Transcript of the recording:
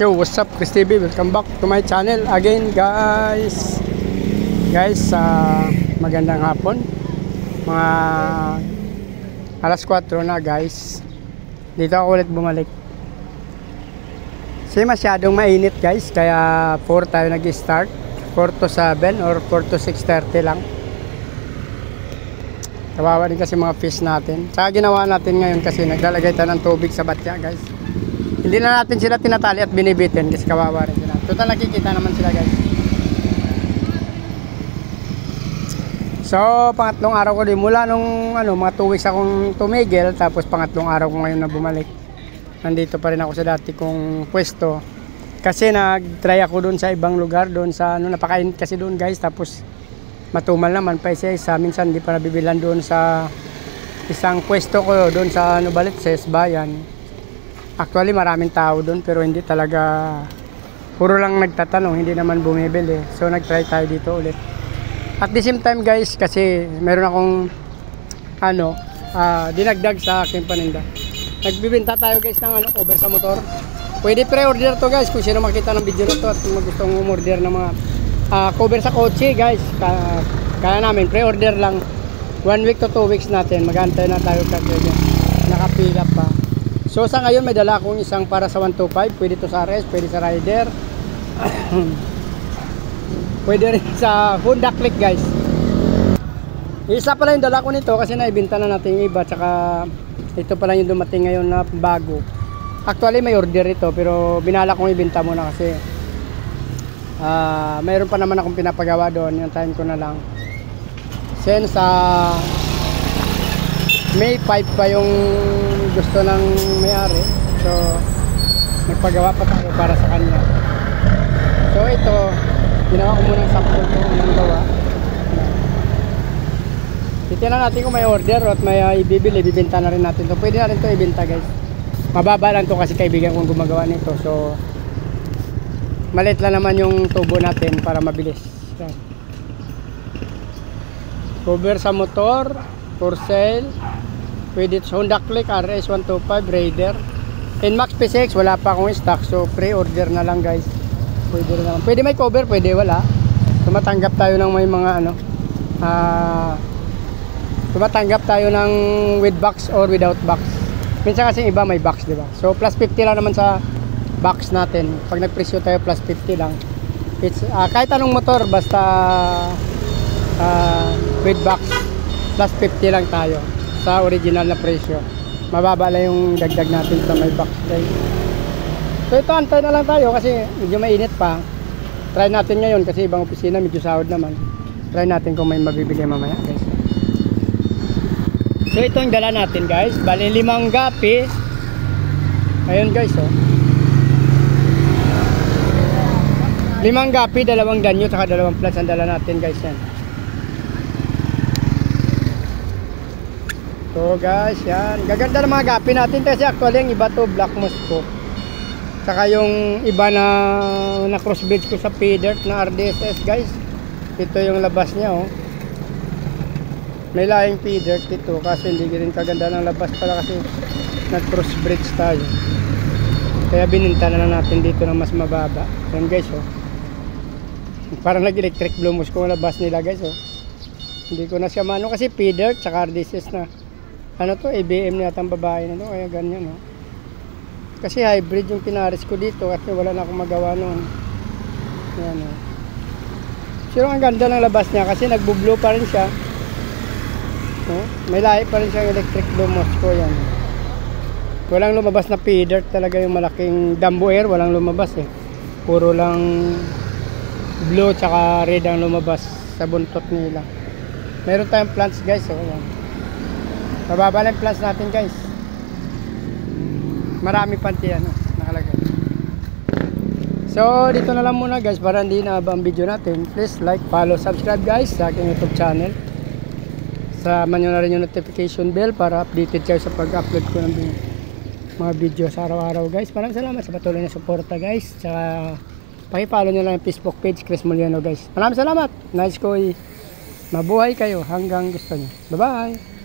Yo, what's up, Chris TV? Welcome back to my channel again, guys. Magandang hapon. Mga alas 4 na, guys. Dito ako ulit bumalik. Kasi masyadong mainit, guys. Kaya 4 tayo nag-start. 4 to 7 or 4 to 6:30 lang. Kawawa din kasi mga fish natin. Saka ginawa natin ngayon kasi naglalagay tayo ng tubig sa batya, guys. Hindi na natin sila tinatali at binibitin kasi kawawa rin sila. Total nakikita naman sila, guys. So, pangatlong araw ko din. Mula nung mga 2 weeks akong tumigil. Tapos pangatlong araw ko ngayon na bumalik. Nandito pa rin ako sa dati kong pwesto. Kasi nag-try ako doon sa ibang lugar. Doon sa napakainit kasi doon, guys. Tapos matumal naman pa isa-isa. Minsan hindi pa nabibilan doon sa isang pwesto ko. Doon sa Novaliches, Bayan. Actually maraming tao doon pero hindi talaga, puro lang nagtatanong, hindi naman bumibili. So nag-try tayo dito ulit. At the same time, guys, kasi meron akong dinagdag sa aking paninda. Nagbibenta tayo, guys, ng cover sa motor. Pwede pre-order to, guys, kung sino makita ng video na to at kung gustong umorder ng mga cover sa kotse, guys. Kaya namin pre-order lang 1 week to 2 weeks natin. Mag-antay na tayo kasi nakapila pa. So sa ngayon may dala akong isang para sa 125, pwede to sa RS, pwede sa Rider. Pwede rin sa Honda Click, guys. Isa pala yung dala ko nito kasi naibenta na natin yung iba, tsaka ito pala yung dumating ngayon na bago. Actually may order ito pero binala kong ibenta muna kasi mayroon pa naman akong pinapagawa doon, yung time ko na lang. Since May 5 pa yung gusto ng may-ari, so nagpagawa pa tayo para sa kanya. So ito, ginawa ko muna sample ko ng gawa. Titignan natin kung may order at may ibibili, bibenta na rin natin. So pwede na rin ito ibenta, guys. Mababa lang to kasi kaibigan kong gumagawa nito. So maliit lang naman yung tubo natin para mabilis. Yan. Cover sa motor, for sale. Pwede sa Honda Click, RS 125, Raider. NMAX P6, wala pa akong stock. So pre-order na lang, guys. Pwede rin naman. Pwede may cover, pwede wala. Tumatanggap tayo ng may mga tumatanggap tayo ng with box or without box. Minsan kasi iba may box, di ba? So plus 50 lang naman sa box natin. Pag nagpresyo tayo plus 50 lang. It's kahit anong motor basta with box plus 50 lang tayo sa original na presyo. Mababa lang yung dagdag natin sa may box, guys. So ito, antay na lang tayo kasi medyo mainit pa. Try natin ngayon kasi ibang opisina medyo sahod naman. Try natin kung may mabibigay mamaya, guys. So ito yung dala natin, guys. Bali 5 gapi. Ayun, guys, oh. 5 gapi, 2 danyo saka 2 flats ang dala natin, guys, yan. So guys, yan. Gaganda ng mga gapi natin kasi actually yung iba to black Moscow. Saka yung iba na crossbreed ko sa P-Dirt na RDSS, guys. Ito yung labas niya, oh. May lahing P-Dirt ito kasi hindi rin kaganda ng labas pala kasi nag-crossbreed tayo. Kaya bininta na lang natin dito ng mas mababa. Yan, guys, oh. Parang nag-electric blue Moscow ang labas nila, guys, oh. Hindi ko na siya mano kasi P-Dirt saka RDSS na. Ano to, ABM na yatang babae na to, kaya ganyan, no? Kasi hybrid yung pinaris ko dito kasi wala na akong magawa noon. Yan, no? Pero ang ganda ng labas niya kasi nagbo-blue pa rin siya, no? May lahi pa rin siyang electric blue Moscow, yan. Walang lumabas na P-Dirt talaga yung malaking Dambo Air, walang lumabas, eh. Puro lang blue tsaka red ang lumabas sa buntot nila. Meron tayong plants, guys, oh, yan. Mababa lang plants natin, guys. Marami panti nakalagay. So dito na lang muna, guys, para hindi na ang video natin. Please like, follow, subscribe, guys, sa aking YouTube channel. Sama nyo na rin yung notification bell para updated kayo sa pag-upload ko ng mga video sa araw-araw, guys. Maraming salamat sa patuloy na suporta, guys. Tsaka paki-follow nyo lang yung Facebook page Chris Moliano, guys. Maraming salamat. Nice ko, mabuhay kayo hanggang gusto nyo. Bye bye.